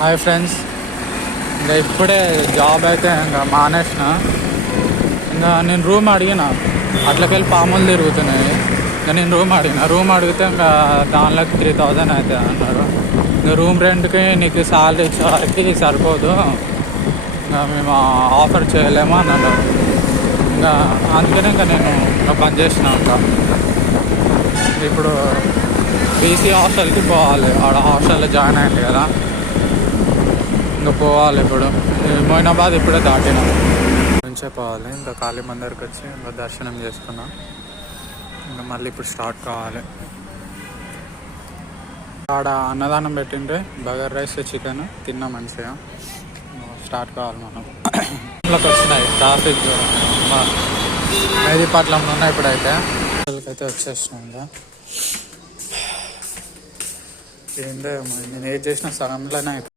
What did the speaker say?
Hi friends, ఇంకా ఇప్పుడే job అయితే ఇంకా మానేసిన. ఇంకా నేను రూమ్ అడిగిన, అట్లకెళ్ళి పాములు తిరుగుతున్నాయి. ఇంకా నేను రూమ్ అడిగితే ఇంకా దానిలోకి 3000 అవుతుంది అన్నారు. ఇంకా రూమ్ రెంట్కి నీకు శాలరీ ఇచ్చేవారికి సరిపోదు, ఇంకా మేము ఆఫర్ చేయలేము అని అన్నారు. ఇంకా అందుకనే ఇంకా నేను బంద్ చేసిన. ఇప్పుడు బీసీ హాస్టల్కి పోవాలి. ఆడ హాస్టల్లో జాయిన్ అయ్యింది కదా, ఇంకా పోవాలి. ఇప్పుడు మొయినాబాద్ ఇప్పుడే దాటినా నుంచే పోవాలి. ఇంకా కాళీ మందిర్కి వచ్చి ఇంకా దర్శనం చేసుకున్నా. ఇంకా మళ్ళీ ఇప్పుడు స్టార్ట్ కావాలి. ఆడ అన్నదానం పెట్టింటే బగర్ రైస్ చికెన్ తిన్నా మంచిగా. స్టార్ట్ కావాలి మనం. ఇంట్లోకి వచ్చినాయి ట్రాఫిక్ మెహదీపట్నంలో ఉన్నాయి. ఇప్పుడైతే అయితే వచ్చేసినా. ఇంకా ఏంటో నేను ఏది చేసిన సగంలోనే